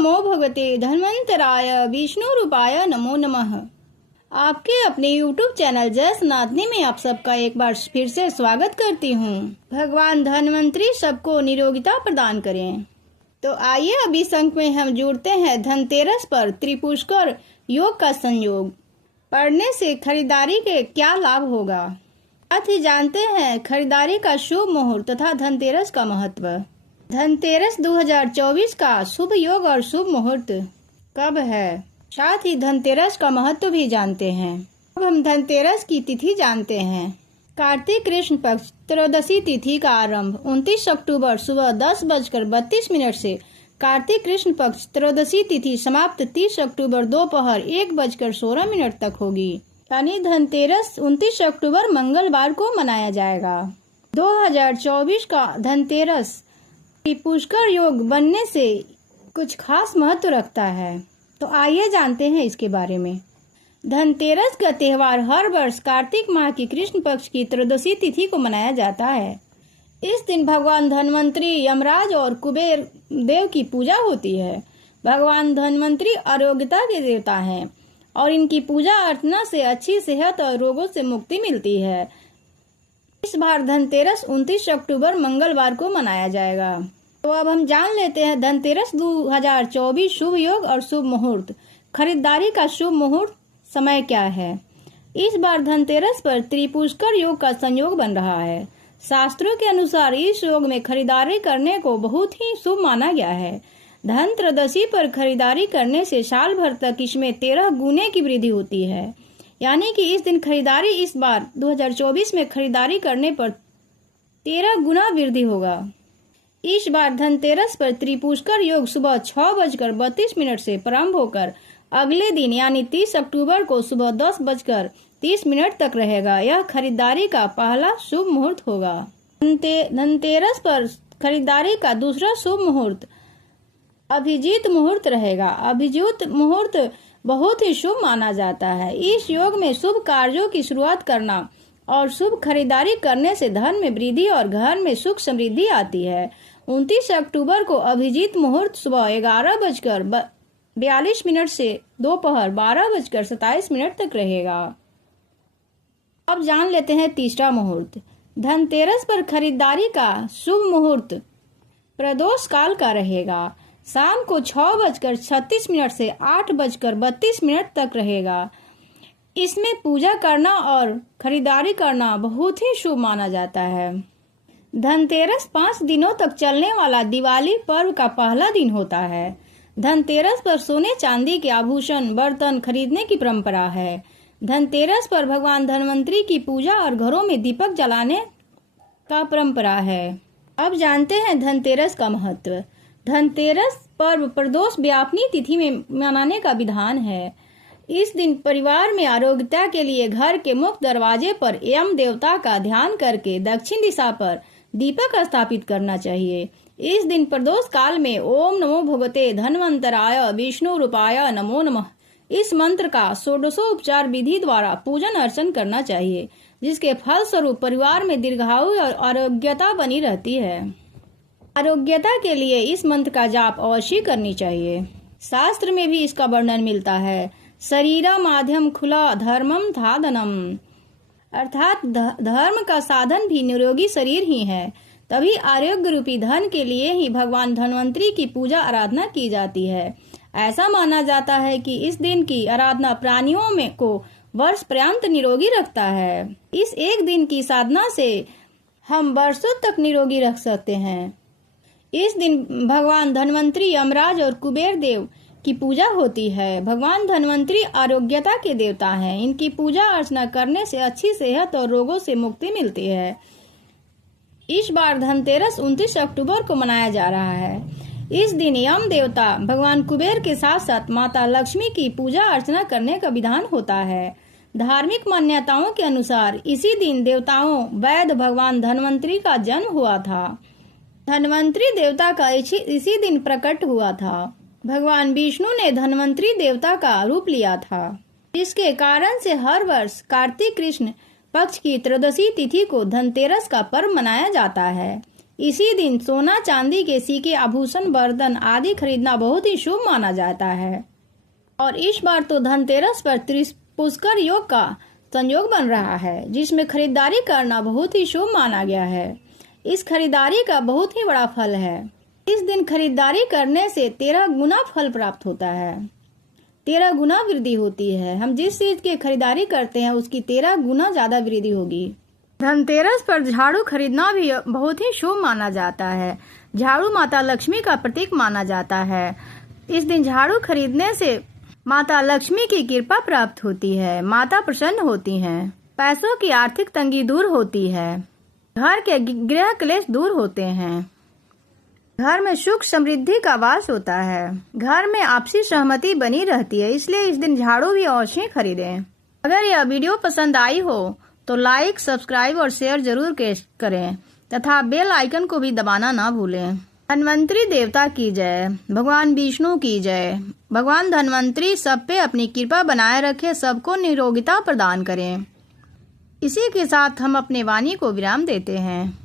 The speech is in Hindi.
नमो भगवते धन्वंतराय विष्णु रूपाय नमो नमः। आपके अपने YouTube चैनल जय सनातनी में आप सबका एक बार फिर से स्वागत करती हूँ। भगवान धन्वंतरी सबको निरोगिता प्रदान करें। तो आइए अभी संख्या में हम जुड़ते हैं धनतेरस पर त्रिपुष्कर योग का संयोग पढ़ने से खरीदारी के क्या लाभ होगा। साथ ही जानते हैं खरीदारी का शुभ मुहूर्त तथा धनतेरस का महत्व। धनतेरस 2024 का शुभ योग और शुभ मुहूर्त कब है, साथ ही धनतेरस का महत्व भी जानते हैं। अब हम धनतेरस की तिथि जानते हैं। कार्तिक कृष्ण पक्ष त्रयोदशी तिथि का आरंभ 29 अक्टूबर सुबह 10:32 से कार्तिक कृष्ण पक्ष त्रयोदशी तिथि समाप्त 30 अक्टूबर दोपहर 1:16 तक होगी। यानी धनतेरस 29 अक्टूबर मंगलवार को मनाया जाएगा। 2024 का धनतेरस पुष्कर योग बनने से कुछ खास महत्व रखता है, तो आइए जानते हैं इसके बारे में। धनतेरस का त्यौहार हर वर्ष कार्तिक माह की कृष्ण पक्ष की त्रयोदशी तिथि को मनाया जाता है। इस दिन भगवान धन्वंतरी, यमराज और कुबेर देव की पूजा होती है। भगवान धन्वंतरी आरोग्यता के देवता हैं और इनकी पूजा अर्चना से अच्छी सेहत और रोगों से मुक्ति मिलती है। इस बार धनतेरस 29 अक्टूबर मंगलवार को मनाया जाएगा। तो अब हम जान लेते हैं धनतेरस 2024 शुभ योग और शुभ मुहूर्त। खरीदारी का शुभ मुहूर्त समय क्या है। इस बार धनतेरस पर त्रिपुष्कर योग का संयोग बन रहा है। शास्त्रों के अनुसार इस योग में खरीदारी करने को बहुत ही शुभ माना गया है। धन त्रयोदशी पर खरीदारी करने से साल भर तक इसमें 13 गुने की वृद्धि होती है। यानी कि इस दिन खरीदारी इस बार 2024 में खरीदारी करने पर 13 गुना वृद्धि होगा। इस बार धनतेरस पर त्रिपुष्कर योग सुबह 6:32 से प्रारंभ होकर अगले दिन यानी 30 अक्टूबर को सुबह 10:30 तक रहेगा। यह खरीदारी का पहला शुभ मुहूर्त होगा। धनतेरस पर खरीदारी का दूसरा शुभ मुहूर्त अभिजीत मुहूर्त रहेगा। अभिजीत मुहूर्त बहुत ही शुभ माना जाता है। इस योग में शुभ कार्यों की शुरुआत करना और शुभ खरीदारी करने से धन में वृद्धि और घर में सुख समृद्धि आती है। 29 अक्टूबर को अभिजीत मुहूर्त सुबह 11:42 से दोपहर 12:27 तक रहेगा। अब जान लेते हैं तीसरा मुहूर्त। धनतेरस पर खरीदारी का शुभ मुहूर्त प्रदोष काल का रहेगा। शाम को 6:36 से 8:32 तक रहेगा। इसमें पूजा करना और खरीदारी करना बहुत ही शुभ माना जाता है। धनतेरस 5 दिनों तक चलने वाला दिवाली पर्व का पहला दिन होता है। धनतेरस पर सोने चांदी के आभूषण बर्तन खरीदने की परंपरा है। धनतेरस पर भगवान धन्वंतरी की पूजा और घरों में दीपक जलाने का परंपरा है। अब जानते हैं धनतेरस का महत्व। धनतेरस पर्व प्रदोष व्यापनी तिथि में मनाने का विधान है। इस दिन परिवार में आरोग्यता के लिए घर के मुख्य दरवाजे पर यम देवता का ध्यान करके दक्षिण दिशा पर दीपक स्थापित करना चाहिए। इस दिन प्रदोष काल में ओम नमो भगवते धन्वंतराय विष्णु रूपाय नमो नमः इस मंत्र का 16 उपचार विधि द्वारा पूजन अर्चन करना चाहिए, जिसके फल स्वरूप परिवार में दीर्घायु और आरोग्यता बनी रहती है। आरोग्यता के लिए इस मंत्र का जाप अवश्य करनी चाहिए। शास्त्र में भी इसका वर्णन मिलता है। शरीरा माध्यम खुला धर्मम साधनम, अर्थात धर्म का साधन भी निरोगी शरीर ही है। तभी आरोग्य रूपी धन के लिए ही भगवान धन्वंतरी की पूजा आराधना की जाती है। ऐसा माना जाता है कि इस दिन की आराधना प्राणियों में को वर्ष पर्यंत निरोगी रखता है। इस एक दिन की साधना से हम वर्षों तक निरोगी रख सकते हैं। इस दिन भगवान धन्वंतरी, यमराज और कुबेर देव की पूजा होती है। भगवान धन्वंतरी आरोग्यता के देवता हैं। इनकी पूजा अर्चना करने से अच्छी सेहत और रोगों से मुक्ति मिलती है। इस बार धनतेरस 29 अक्टूबर को मनाया जा रहा है। इस दिन यम देवता भगवान कुबेर के साथ साथ माता लक्ष्मी की पूजा अर्चना करने का विधान होता है। धार्मिक मान्यताओं के अनुसार इसी दिन देवताओं वैद्य भगवान धन्वंतरी का जन्म हुआ था। धन्वंतरी देवता का इसी दिन प्रकट हुआ था। भगवान विष्णु ने धन्वंतरी देवता का रूप लिया था, जिसके कारण से हर वर्ष कार्तिक कृष्ण पक्ष की त्रयोदशी तिथि को धनतेरस का पर्व मनाया जाता है। इसी दिन सोना चांदी के सिक्के आभूषण बर्तन आदि खरीदना बहुत ही शुभ माना जाता है। और इस बार तो धनतेरस पर त्रिपुष्कर योग का संयोग बन रहा है, जिसमें खरीदारी करना बहुत ही शुभ माना गया है। इस खरीदारी का बहुत ही बड़ा फल है। इस दिन खरीदारी करने से 13 गुना फल प्राप्त होता है, 13 गुना वृद्धि होती है। हम जिस चीज की खरीदारी करते हैं उसकी 13 गुना ज्यादा वृद्धि होगी। धनतेरस पर झाड़ू खरीदना भी बहुत ही शुभ माना जाता है। झाड़ू माता लक्ष्मी का प्रतीक माना जाता है। इस दिन झाड़ू खरीदने से माता लक्ष्मी की कृपा प्राप्त होती है, माता प्रसन्न होती हैं, पैसों की आर्थिक तंगी दूर होती है, घर के गृह क्लेश दूर होते हैं, घर में सुख समृद्धि का वास होता है, घर में आपसी सहमति बनी रहती है। इसलिए इस दिन झाड़ू भी अवश्य खरीदें। अगर यह वीडियो पसंद आई हो तो लाइक, सब्सक्राइब और शेयर जरूर करें तथा बेल आइकन को भी दबाना ना भूलें। धन्वंतरी देवता की जय, भगवान विष्णु की जय। भगवान धन्वंतरी सब पे अपनी कृपा बनाए रखे, सबको निरोगिता प्रदान करें। इसी के साथ हम अपने वाणी को विराम देते हैं।